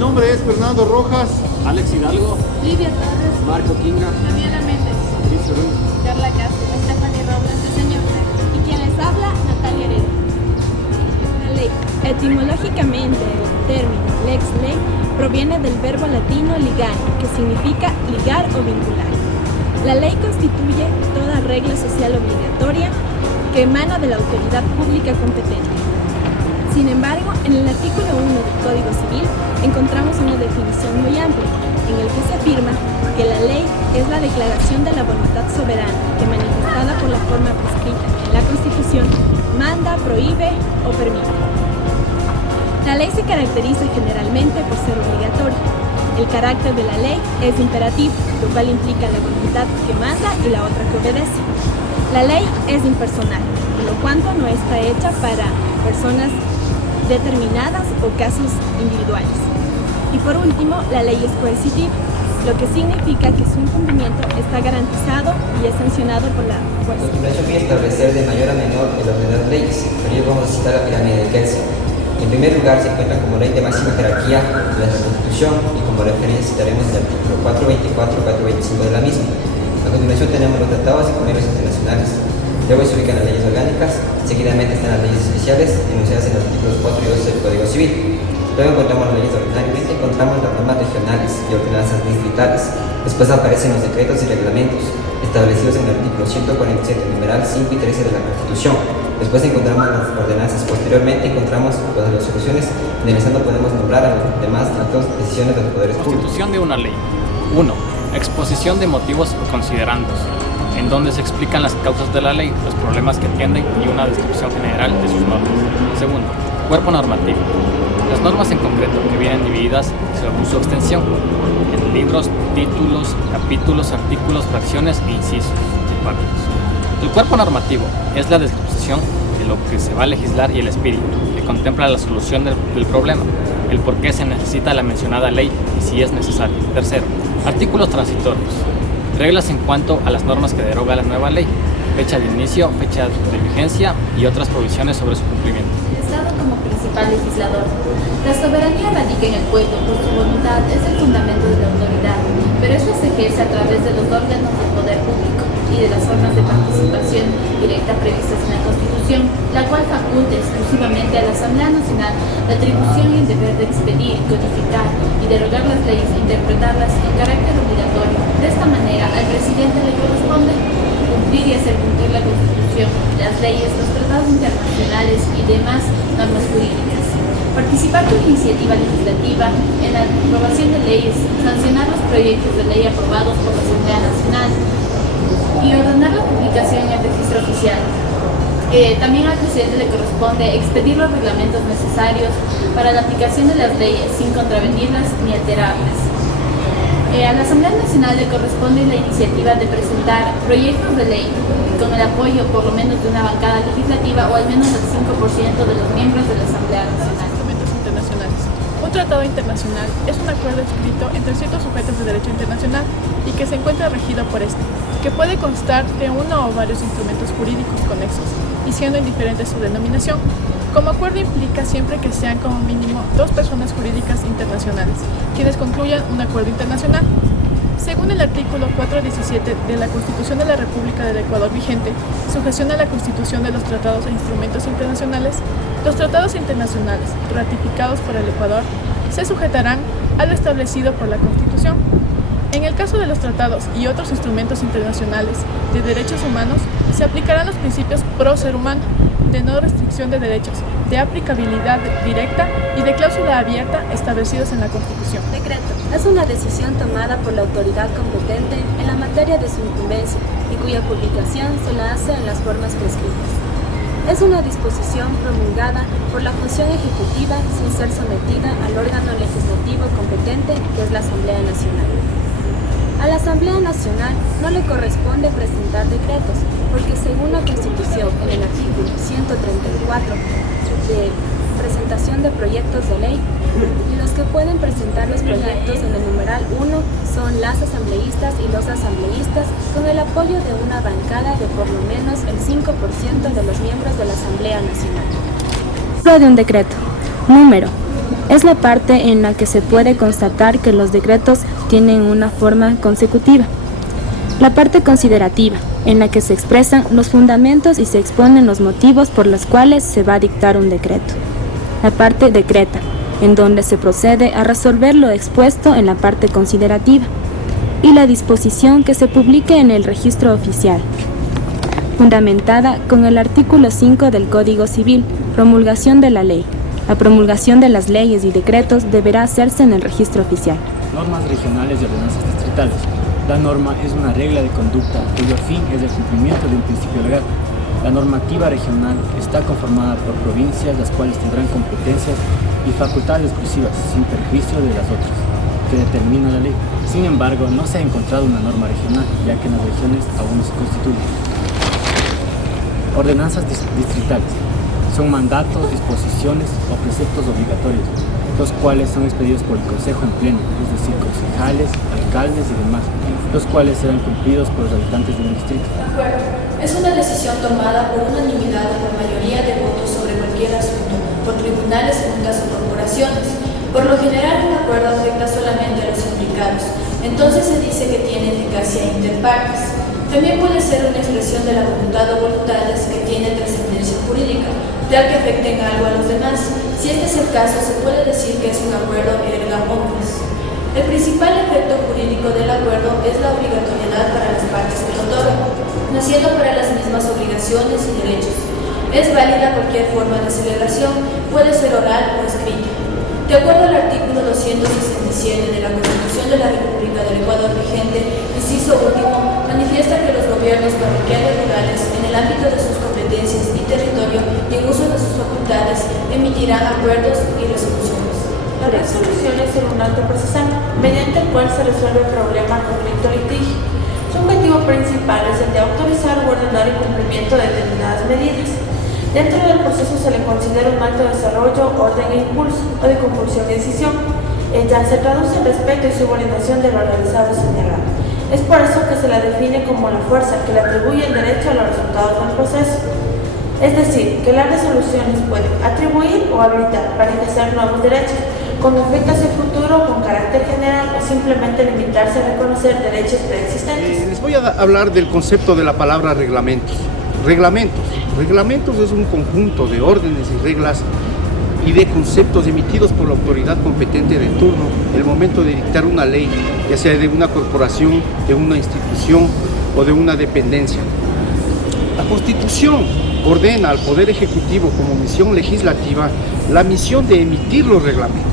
nombre es Fernando Rojas. Alex Hidalgo, Livia Torres, Marco Kinga, Daniela Méndez, Patricio Ruiz. Carla Castro, Stephanie Robles, Diseño y quien les habla, Natalia Heredia. La ley. Etimológicamente, el término lex ley proviene del verbo latino ligare, que significa ligar o vincular. La ley constituye toda regla social obligatoria que emana de la autoridad pública competente. Sin embargo, en el artículo 1 del Código Civil encontramos una definición muy amplia, en el que se afirma que la ley es la declaración de la voluntad soberana que, manifestada por la forma prescrita en la Constitución, manda, prohíbe o permite. La ley se caracteriza generalmente por ser obligatoria. El carácter de la ley es imperativo, lo cual implica la voluntad que manda y la otra que obedece. La ley es impersonal, por lo cuanto no está hecha para personas determinadas o casos individuales. Y por último, la ley es coercitiva, lo que significa que su incumplimiento está garantizado y es sancionado por la fuerza. A continuación voy a establecer de mayor a menor el orden de las leyes. Para ello vamos a citar la pirámide de Kelsen. En primer lugar se encuentra como ley de máxima jerarquía la Constitución y como referencia citaremos el artículo 424 y 425 de la misma. A continuación tenemos los tratados y convenios internacionales. Luego se ubican las leyes orgánicas, seguidamente están las leyes especiales enunciadas en los artículos 4 y 12 del Código Civil. Luego encontramos las leyes ordinariamente, encontramos las normas regionales y ordenanzas distritales. Después aparecen los decretos y reglamentos establecidos en el artículo 147, numeral 5 y 13 de la Constitución. Después encontramos las ordenanzas. Posteriormente encontramos las resoluciones. Finalizando podemos nombrar a los demás actos, decisiones de los poderes públicos. Constitución de una ley. 1. Exposición de motivos o considerandos, en donde se explican las causas de la ley, los problemas que atienden y una descripción general de sus normas. Segundo, cuerpo normativo. Las normas en concreto que vienen divididas según su extensión, en libros, títulos, capítulos, artículos, fracciones e incisos de párrafos. El cuerpo normativo es la descripción de lo que se va a legislar y el espíritu, que contempla la solución del problema, el por qué se necesita la mencionada ley y si es necesario. Tercero, artículos transitorios. Reglas en cuanto a las normas que deroga la nueva ley, fecha de inicio, fecha de vigencia y otras provisiones sobre su cumplimiento. Estado como principal legislador. La soberanía radica en el pueblo, por su voluntad es el fundamento de la autoridad, pero esto se ejerce a través de los órganos del poder público y de las formas de participación directa previstas en la Constitución, la cual faculta exclusivamente a la Asamblea Nacional la atribución y el deber de expedir, codificar y derogar las leyes e interpretarlas en carácter obligatorio. De esta manera, al presidente le corresponde cumplir y hacer cumplir la Constitución, las leyes, los tratados internacionales y demás normas jurídicas. Participar con iniciativa legislativa en la aprobación de leyes, sancionar los proyectos de ley aprobados por la Asamblea Nacional y ordenar la publicación en el registro oficial. También al presidente le corresponde expedir los reglamentos necesarios para la aplicación de las leyes sin contravenirlas ni alterarlas. A la Asamblea Nacional le corresponde la iniciativa de presentar proyectos de ley con el apoyo por lo menos de una bancada legislativa o al menos del 5% de los miembros de la Asamblea Nacional. Instrumentos internacionales. Un tratado internacional es un acuerdo escrito entre ciertos sujetos de derecho internacional y que se encuentra regido por este, que puede constar de uno o varios instrumentos jurídicos conexos, y siendo indiferente su denominación. Como acuerdo implica siempre que sean como mínimo dos personas jurídicas internacionales, quienes concluyan un acuerdo internacional. Según el artículo 417 de la Constitución de la República del Ecuador vigente, sujeción a la constitución de los tratados e instrumentos internacionales, los tratados internacionales ratificados por el Ecuador se sujetarán a lo establecido por la Constitución. En el caso de los tratados y otros instrumentos internacionales de derechos humanos, se aplicarán los principios pro ser humano, de no restricción de derechos, de aplicabilidad directa y de cláusula abierta establecidos en la Constitución. Decreto es una decisión tomada por la autoridad competente en la materia de su incumbencia y cuya publicación se la hace en las formas prescritas. Es una disposición promulgada por la función ejecutiva sin ser sometida al órgano legislativo competente, que es la Asamblea Nacional. A la Asamblea Nacional no le corresponde presentar decretos, porque según la Constitución, en el artículo 134 de presentación de proyectos de ley, los que pueden presentar los proyectos en el numeral 1 son las asambleístas y los asambleístas, con el apoyo de una bancada de por lo menos el 5% de los miembros de la Asamblea Nacional. De un decreto. Número Es la parte en la que se puede constatar que los decretos tienen una forma consecutiva. La parte considerativa, en la que se expresan los fundamentos y se exponen los motivos por los cuales se va a dictar un decreto. La parte decreta, en donde se procede a resolver lo expuesto en la parte considerativa. Y la disposición que se publique en el registro oficial, fundamentada con el artículo 5 del Código Civil, promulgación de la ley. La promulgación de las leyes y decretos deberá hacerse en el registro oficial. Normas regionales y ordenanzas distritales. La norma es una regla de conducta cuyo fin es el cumplimiento de un principio legal. La normativa regional está conformada por provincias, las cuales tendrán competencias y facultades exclusivas, sin perjuicio de las otras, que determina la ley. Sin embargo, no se ha encontrado una norma regional, ya que en las regiones aún no se constituyen. Ordenanzas distritales. Son mandatos, disposiciones o preceptos obligatorios, los cuales son expedidos por el Consejo en pleno, es decir, concejales, alcaldes y demás, los cuales serán cumplidos por los habitantes de un distrito. Es una decisión tomada por unanimidad o por mayoría de votos sobre cualquier asunto, por tribunales, juntas o corporaciones. Por lo general, un acuerdo afecta solamente a los implicados, entonces se dice que tiene eficacia inter partes. También puede ser una expresión de la voluntad o voluntades que tiene trascendencia jurídica, tal que afecten algo a los demás. Si este es el caso, se puede decir que es un acuerdo erga omnes. El principal efecto jurídico del acuerdo es la obligatoriedad para las partes que lo otorgan, naciendo para las mismas obligaciones y derechos. Es válida cualquier forma de celebración, puede ser oral o escrita. De acuerdo al artículo 267 de la Constitución de la República del Ecuador vigente, inciso último, manifiesta que los gobiernos parroquiales rurales, en el ámbito de sus competencias y territorio y en uso de sus facultades, emitirán acuerdos y resoluciones. La resolución es un acto procesal, mediante el cual se resuelve el problema, conflicto o litigio. Su objetivo principal es el de autorizar o ordenar el cumplimiento de determinadas medidas. Dentro del proceso se le considera un acto de desarrollo, orden e impulso, o de compulsión y decisión. Ella se traduce en respeto y subordinación de lo realizado y señalado. Es por eso que se la define como la fuerza que le atribuye el derecho a los resultados del proceso. Es decir, que las resoluciones pueden atribuir o habilitar para ejercer nuevos derechos, con efecto hacia el futuro, con carácter general o simplemente limitarse a reconocer derechos preexistentes. Les voy a hablar del concepto de la palabra reglamentos. Reglamentos es un conjunto de órdenes y reglas y de conceptos emitidos por la autoridad competente de turno en el momento de dictar una ley, ya sea de una corporación, de una institución o de una dependencia. La Constitución ordena al Poder Ejecutivo como misión legislativa la misión de emitir los reglamentos.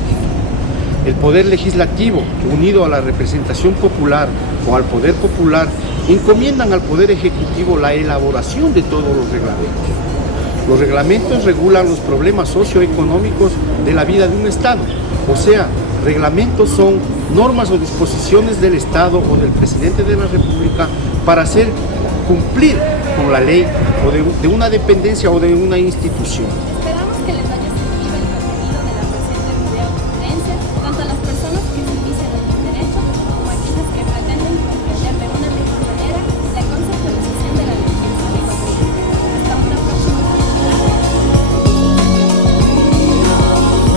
El Poder Legislativo, unido a la representación popular o al Poder Popular, encomiendan al Poder Ejecutivo la elaboración de todos los reglamentos. Los reglamentos regulan los problemas socioeconómicos de la vida de un Estado, o sea, reglamentos son normas o disposiciones del Estado o del Presidente de la República para hacer cumplir con la ley o de una dependencia o de una institución. Esperamos que les haya